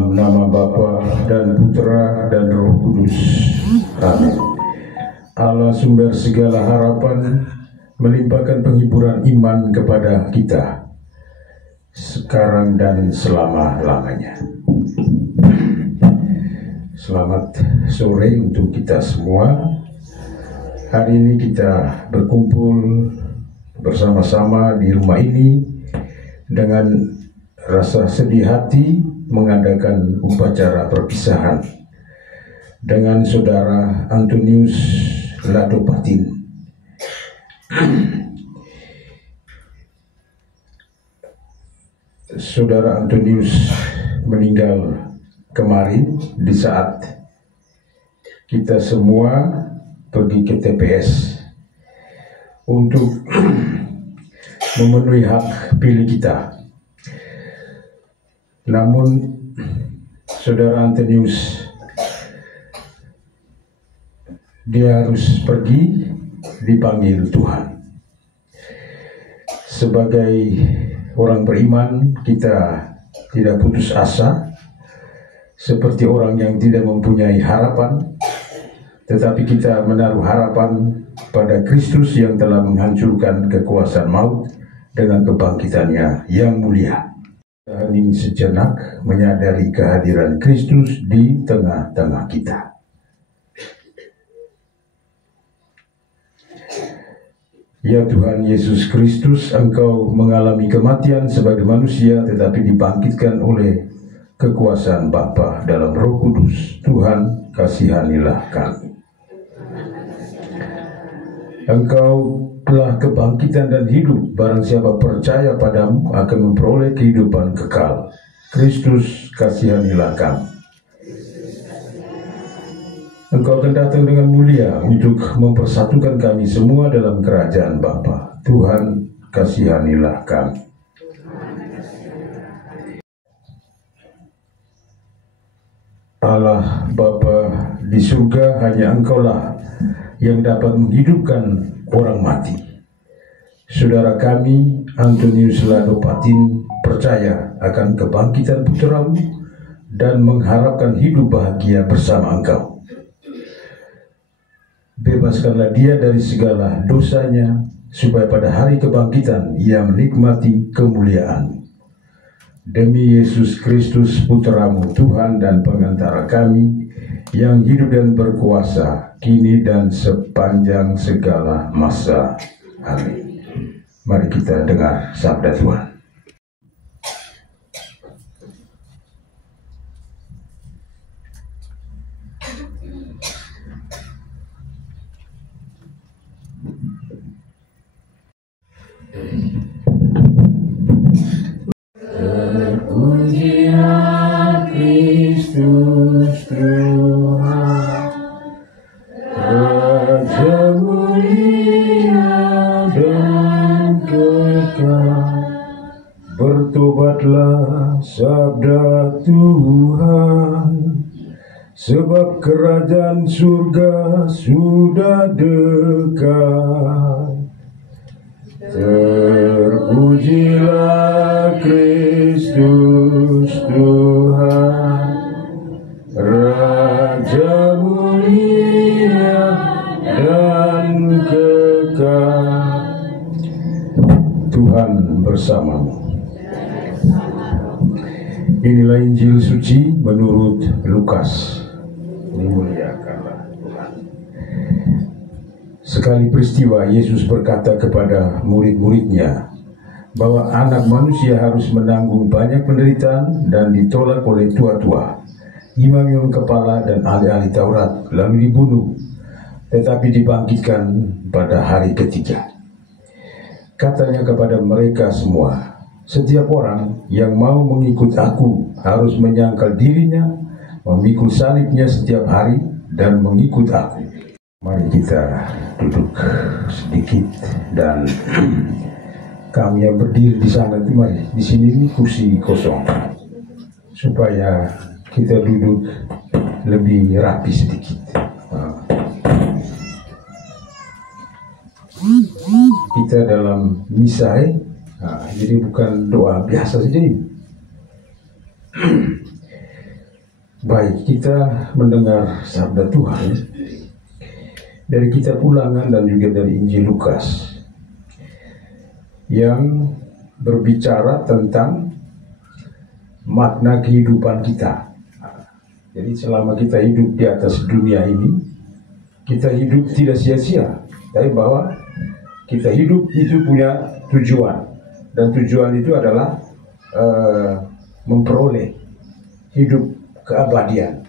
Dalam nama Bapa dan Putra dan Roh Kudus. Amin. Allah sumber segala harapan melimpahkan penghiburan iman kepada kita sekarang dan selama-lamanya. Selamat sore untuk kita semua. Hari ini kita berkumpul bersama-sama di rumah ini dengan rasa sedih hati mengadakan upacara perpisahan dengan saudara Antonius Ladopatin. Saudara Antonius meninggal kemarin di saat kita semua pergi ke TPS untuk memenuhi hak pilih kita. Namun saudara Antonius dia harus pergi, dipanggil Tuhan. Sebagai orang beriman, kita tidak putus asa seperti orang yang tidak mempunyai harapan, tetapi kita menaruh harapan pada Kristus yang telah menghancurkan kekuasaan maut dengan kebangkitannya yang mulia. Hening sejenak menyadari kehadiran Kristus di tengah-tengah kita. Ya Tuhan Yesus Kristus, Engkau mengalami kematian sebagai manusia tetapi dibangkitkan oleh kekuasaan Bapa dalam Roh Kudus. Tuhan, kasihanilah kami. Engkau telah kebangkitan dan hidup, barang siapa percaya padamu akan memperoleh kehidupan kekal. Kristus, kasihanilah kami. Engkau akan datang dengan mulia untuk mempersatukan kami semua dalam kerajaan Bapa. Tuhan, kasihanilah kami. Allah Bapa di surga, hanya Engkaulah yang dapat menghidupkan orang mati. Saudara kami Antonius Ladopatin percaya akan kebangkitan putramu dan mengharapkan hidup bahagia bersama Engkau. Bebaskanlah dia dari segala dosanya, supaya pada hari kebangkitan ia menikmati kemuliaan. Demi Yesus Kristus putramu, Tuhan dan pengantara kami, yang hidup dan berkuasa kini dan sepanjang segala masa. Amin. Mari kita dengar sabda Tuhan. Terpujilah Kristus Tuhan, Raja mulia dan kekal. Bertobatlah, sabda Tuhan, sebab kerajaan surga sudah dekat. Terpujilah Kristus Tuhan, Raja mulia dan kekal. Tuhan bersamamu. Inilah Injil suci menurut Lukas. Dimuliakanlah Tuhan. Sekali peristiwa Yesus berkata kepada murid-muridnya bahwa anak manusia harus menanggung banyak penderitaan dan ditolak oleh tua-tua, imam-imam kepala dan ahli-ahli Taurat, lalu dibunuh, tetapi dibangkitkan pada hari ketiga. Katanya kepada mereka semua, setiap orang yang mau mengikut aku harus menyangkal dirinya, memikul salibnya setiap hari, dan mengikut aku. Mari kita duduk sedikit, dan kami yang berdiri di sana, mari di sini ini kursi kosong, supaya kita duduk lebih rapi sedikit. Kita dalam misa, jadi bukan doa biasa saja ini. Baik, kita mendengar sabda Tuhan dari kitab Ulangan dan juga dari Injil Lukas yang berbicara tentang makna kehidupan kita. Jadi selama kita hidup di atas dunia ini, kita hidup tidak sia-sia, tapi bahwa kita hidup itu punya tujuan, dan tujuan itu adalah memperoleh hidup keabadian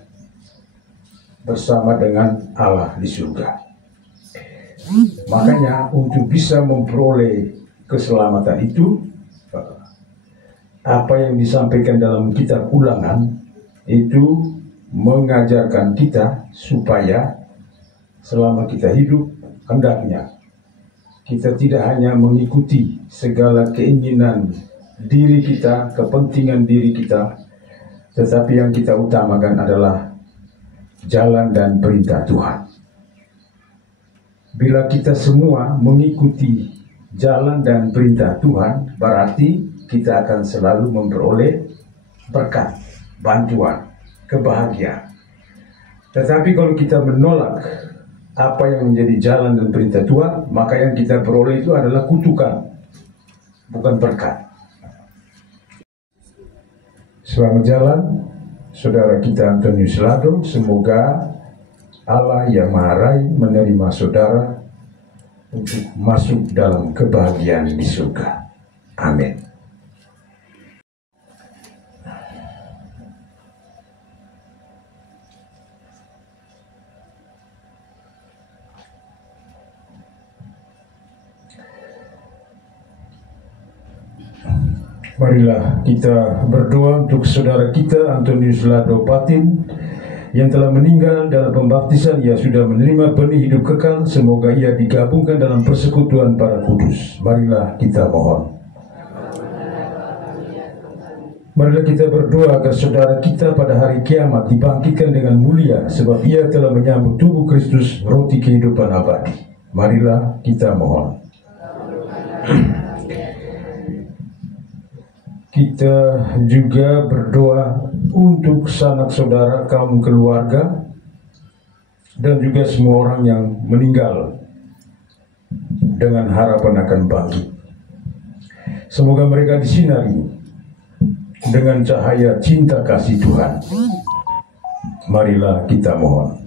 bersama dengan Allah di surga. Makanya untuk bisa memperoleh keselamatan itu, apa yang disampaikan dalam kitab Ulangan itu mengajarkan kita supaya selama kita hidup, hendaknya kita tidak hanya mengikuti segala keinginan diri kita, kepentingan diri kita, tetapi yang kita utamakan adalah jalan dan perintah Tuhan. Bila kita semua mengikuti jalan dan perintah Tuhan, berarti kita akan selalu memperoleh berkat, bantuan, kebahagiaan. Tetapi kalau kita menolak apa yang menjadi jalan dan perintah Tuhan, maka yang kita peroleh itu adalah kutukan, bukan berkat. Selamat jalan, saudara kita Antonius Lado. Semoga Allah yang Maha Rai menerima saudara untuk masuk dalam kebahagiaan di surga. Amin. Marilah kita berdoa untuk saudara kita Antonius Lado Patin yang telah meninggal dalam pembaptisan. Ia sudah menerima benih hidup kekal. Semoga ia digabungkan dalam persekutuan para kudus. Marilah kita mohon. Marilah kita berdoa agar saudara kita pada hari kiamat dibangkitkan dengan mulia, sebab ia telah menyambut tubuh Kristus, roti kehidupan abadi. Marilah kita mohon. Kita juga berdoa untuk sanak saudara, kaum keluarga, dan juga semua orang yang meninggal dengan harapan akan bangkit. Semoga mereka disinari dengan cahaya cinta kasih Tuhan. Marilah kita mohon.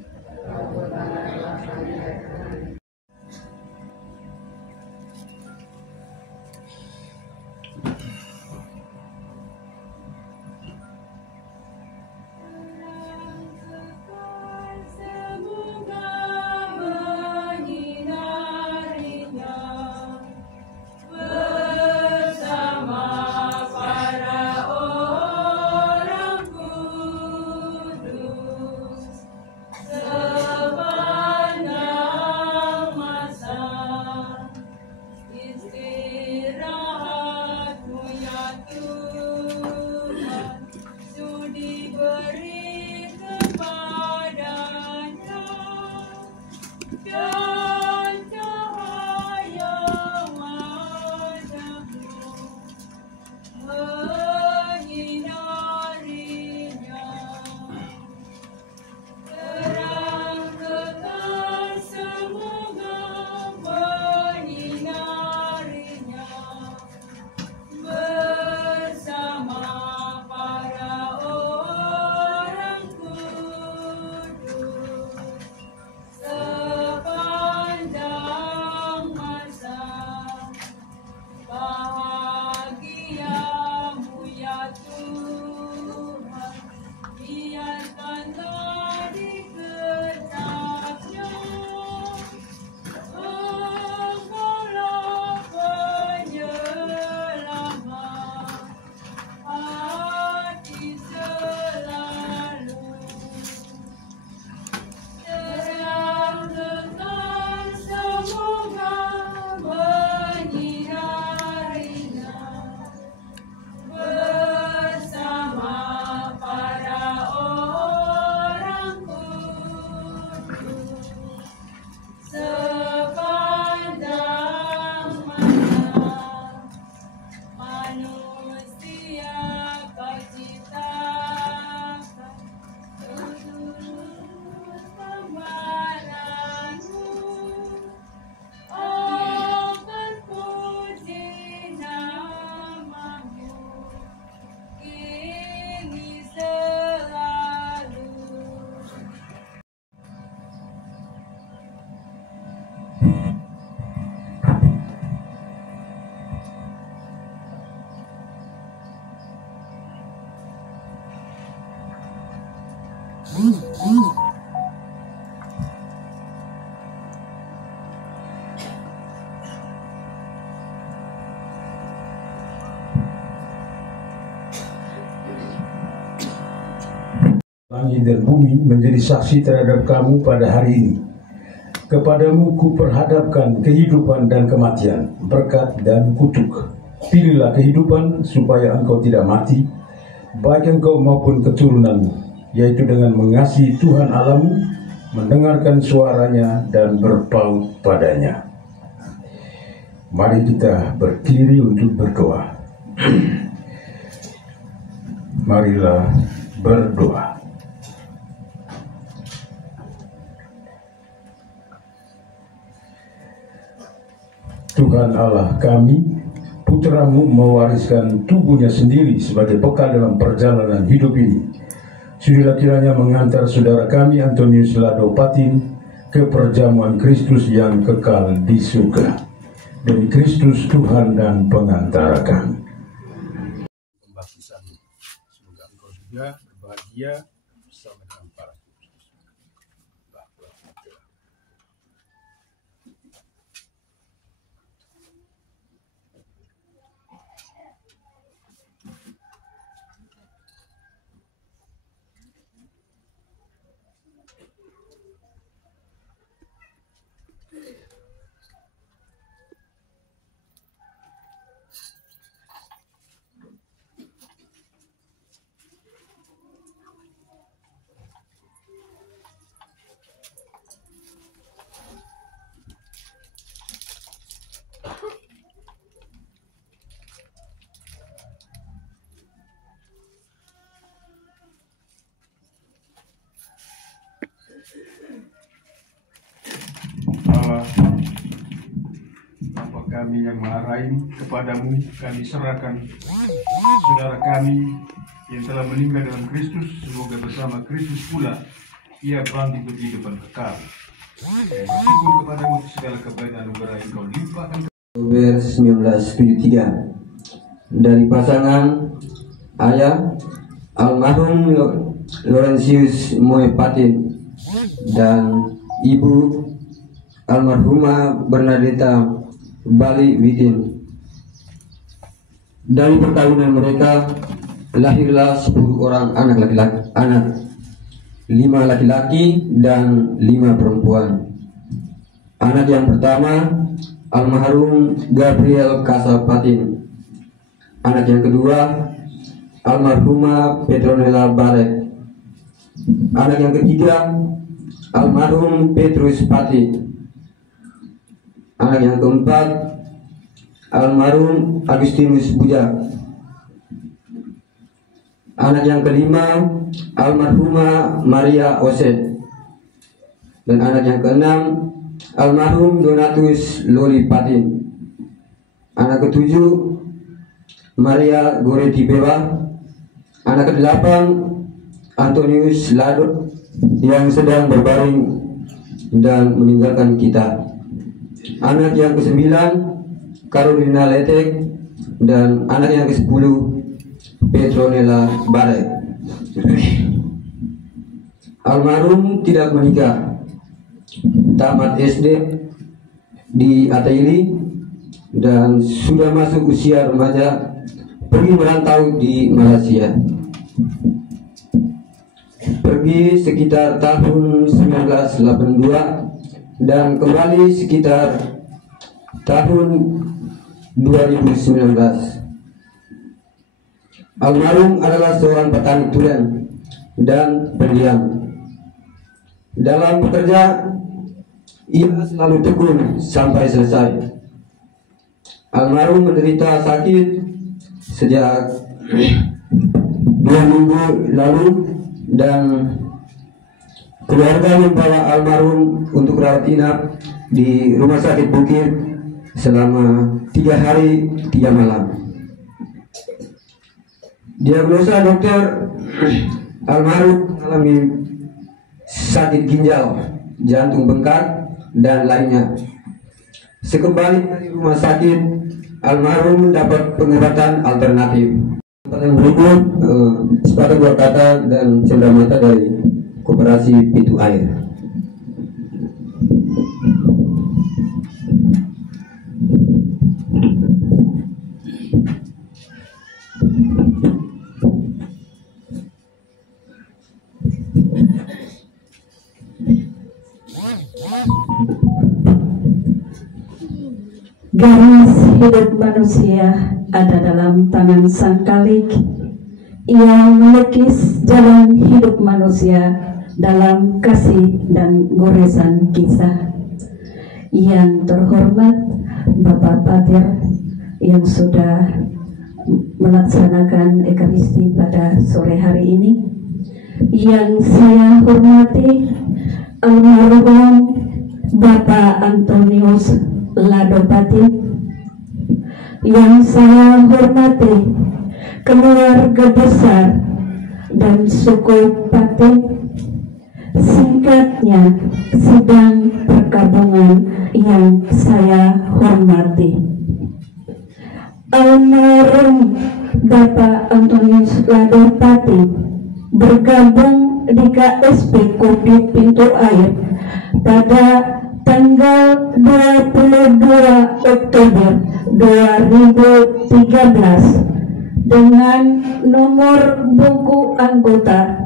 Langit dan bumi menjadi saksi terhadap kamu pada hari ini. Kepadamu kuperhadapkan kehidupan dan kematian, berkat dan kutuk. Pilihlah kehidupan supaya engkau tidak mati, baik engkau maupun keturunanmu, yaitu dengan mengasihi Tuhan Allahmu, mendengarkan suaranya dan berpaut padanya. Mari kita berdiri untuk berdoa. Marilah berdoa. Tuhan Allah kami, putramu mewariskan tubuhnya sendiri sebagai bekal dalam perjalanan hidup ini. Sudilah kiranya mengantar saudara kami Antonius Lado Patin ke perjamuan Kristus yang kekal di surga. Demi Kristus Tuhan dan pengantara kami. Pembaptisanmu, semoga engkau juga berbahagia bersama dengan para Allah, Bapa kami yang Maha Rahim, kepadamu kami serahkan saudara kami yang telah meninggal dalam Kristus. Semoga bersama Kristus pula ia bangkit ke kehidupan kekal. Bersyukur kepadamu untuk segala kebaikan anugerah yang kau limpahkan. Oktober 1973 dari pasangan ayah almarhum Laurentius Moe Patin dan ibu almarhumah Bernadetta Bali Witin. Dari perkawinan mereka lahirlah 10 orang anak laki-laki, 5 laki-laki dan 5 perempuan. Anak yang pertama almarhum Gabriel Kasa Patin. Anak yang kedua almarhumah Petronella Barek. Anak yang ketiga almarhum Petrus Pati. Anak yang keempat almarhum Agustinus Bujak. Anak yang kelima almarhumah Maria Ose. Dan anak yang keenam almarhum Donatus Loli Patin. Anak ketujuh Maria Goreti Bewa. Anak kedelapan Antonius Lado yang sedang berbaring dan meninggalkan kita. Anak yang ke-9 Carolina Letek. Dan anak yang ke-10 Petronella Barek. Almarhum tidak menikah, tamat SD di Ataili dan sudah masuk usia remaja, pergi merantau di Malaysia. Pergi sekitar tahun 1982 dan kembali sekitar tahun 2019. Almarhum adalah seorang petani durian dan pendiam. Dalam bekerja, ia selalu tekun sampai selesai. Almarhum menderita sakit sejak 2 minggu lalu dan keluarga membawa almarhum untuk rawat inap di Rumah Sakit Bukit selama 3 hari 3 malam. Diagnosa dokter, almarhum mengalami sakit ginjal, jantung bengkak, dan lainnya. Sekembali dari rumah sakit, almarhum mendapat pengobatan alternatif. Yang berikut sepatah dua kata dan cenderamata dari Koperasi Pintu Air. Garis hidup manusia ada dalam tangan Sang Khalik. Ia melukis jalan hidup manusia dalam kasih dan goresan kisah. Yang terhormat Bapak Patir yang sudah melaksanakan Ekaristi pada sore hari ini, yang saya hormati almarhum Bapak Antonius Lado Pati, yang saya hormati keluarga besar dan suku Pati, singkatnya sidang perkabungan yang saya hormati. Almarhum Bapak Antonius Lado Pati bergabung di KSP Kopi Pintu Air pada tanggal 22 Oktober 2013 dengan nomor buku anggota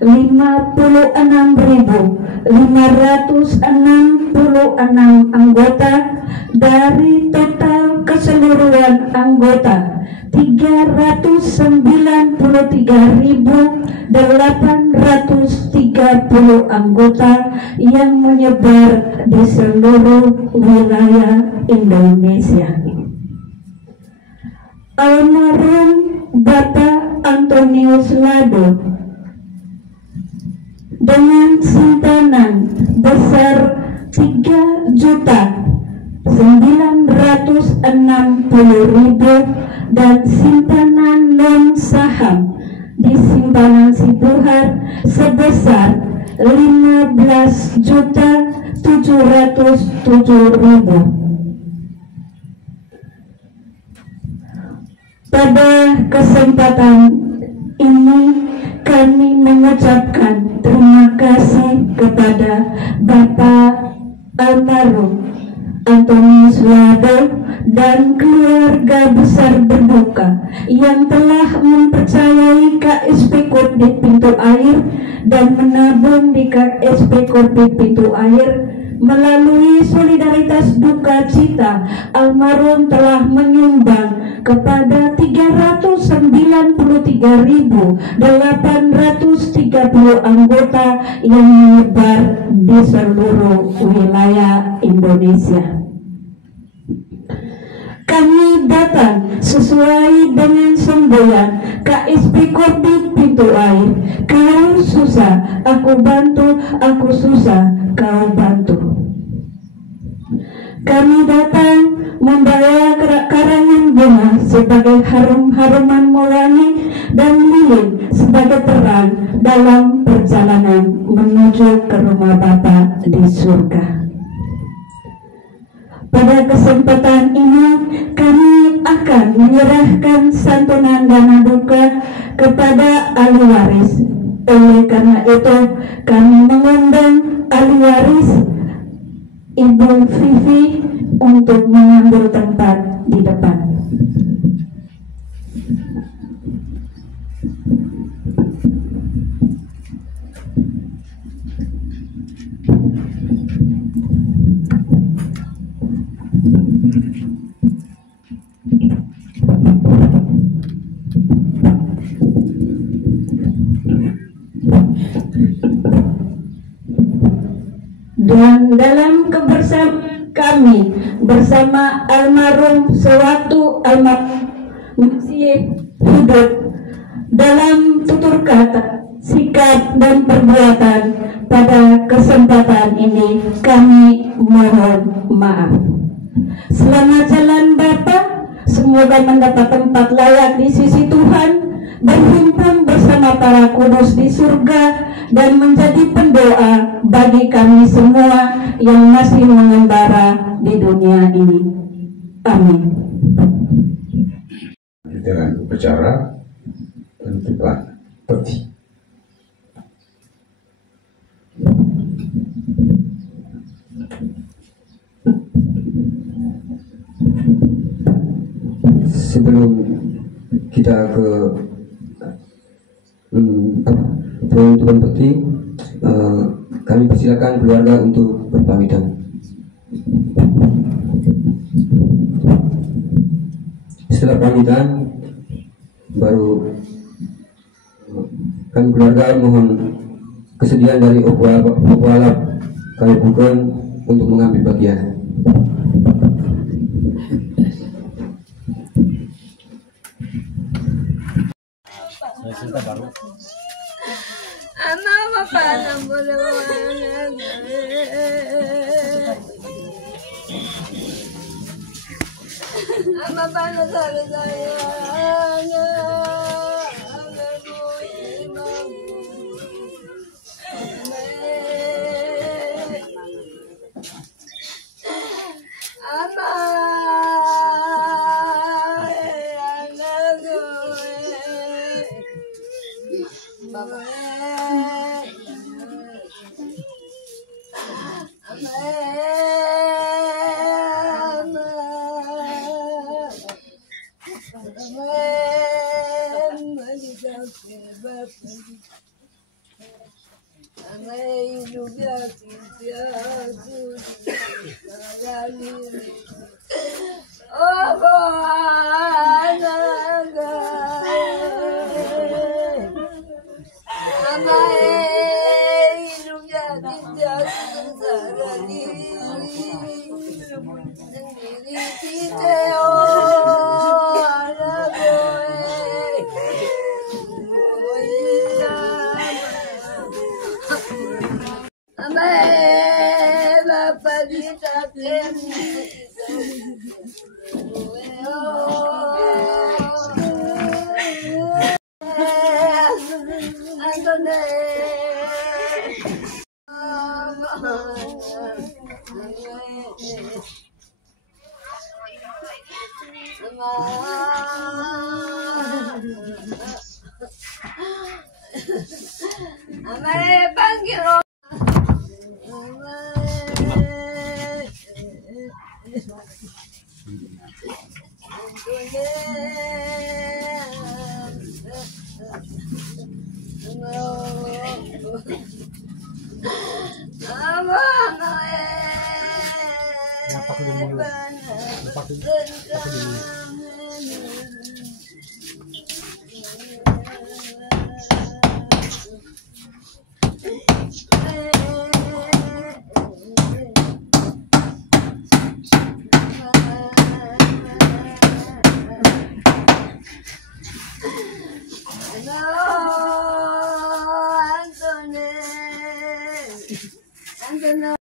56.566 anggota dari total keseluruhan anggota 393.830 anggota yang menyebar di seluruh wilayah Indonesia. Almarhum Bapak Antonius Lado dengan simpanan besar 3.960.000 dan simpanan non saham di simpanan Sibuhar sebesar 15.707.000. Pada kesempatan ini kami mengucapkan terima kasih kepada Bapak almarhum Antonius Lado dan keluarga besar berduka yang telah mempercayai KSP Kopi Pintu Air dan menabung di KSP Kopi Pintu Air. Melalui solidaritas duka cita, almarhum telah menyumbang kepada 393.830 anggota yang menyebar di seluruh wilayah Indonesia. Kami datang sesuai dengan semboyan KSP Kopi Pintu Air. Kau susah, aku bantu, aku susah, kau bantu. Kami datang membawa karangan bunga sebagai harum-haruman mewangi dan lilin sebagai terang dalam perjalanan menuju ke rumah Bapa di surga. Pada kesempatan ini kami akan menyerahkan santunan dana duka kepada ahli waris. Oleh karena itu kami mengundang ahli waris Ibu Vivi untuk mengambil tempat di depan. Dan dalam kebersamaan kami bersama almarhum sewaktu almarhum masih hidup, dalam tutur kata, sikap dan perbuatan, pada kesempatan ini kami mohon maaf. Selamat jalan Bapak, semoga mendapat tempat layak di sisi Tuhan, berhimpun bersama para kudus di surga, dan menjadi pendoa bagi kami semua yang masih mengembara di dunia ini. Amin. Dengan upacara penutupan peti. sebelum kita ke penutupan peti, kami persilakan keluarga untuk berpamitan. Setelah pamitan, baru kami keluarga mohon kesediaan dari Okualap kami bukan untuk mengambil bagian. Anthony.